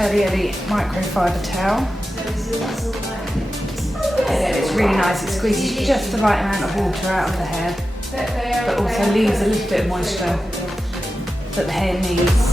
CurlyEllie microfiber towel. It's really nice, it squeezes just the right amount of water out of the hair, but also leaves a little bit of moisture that the hair needs.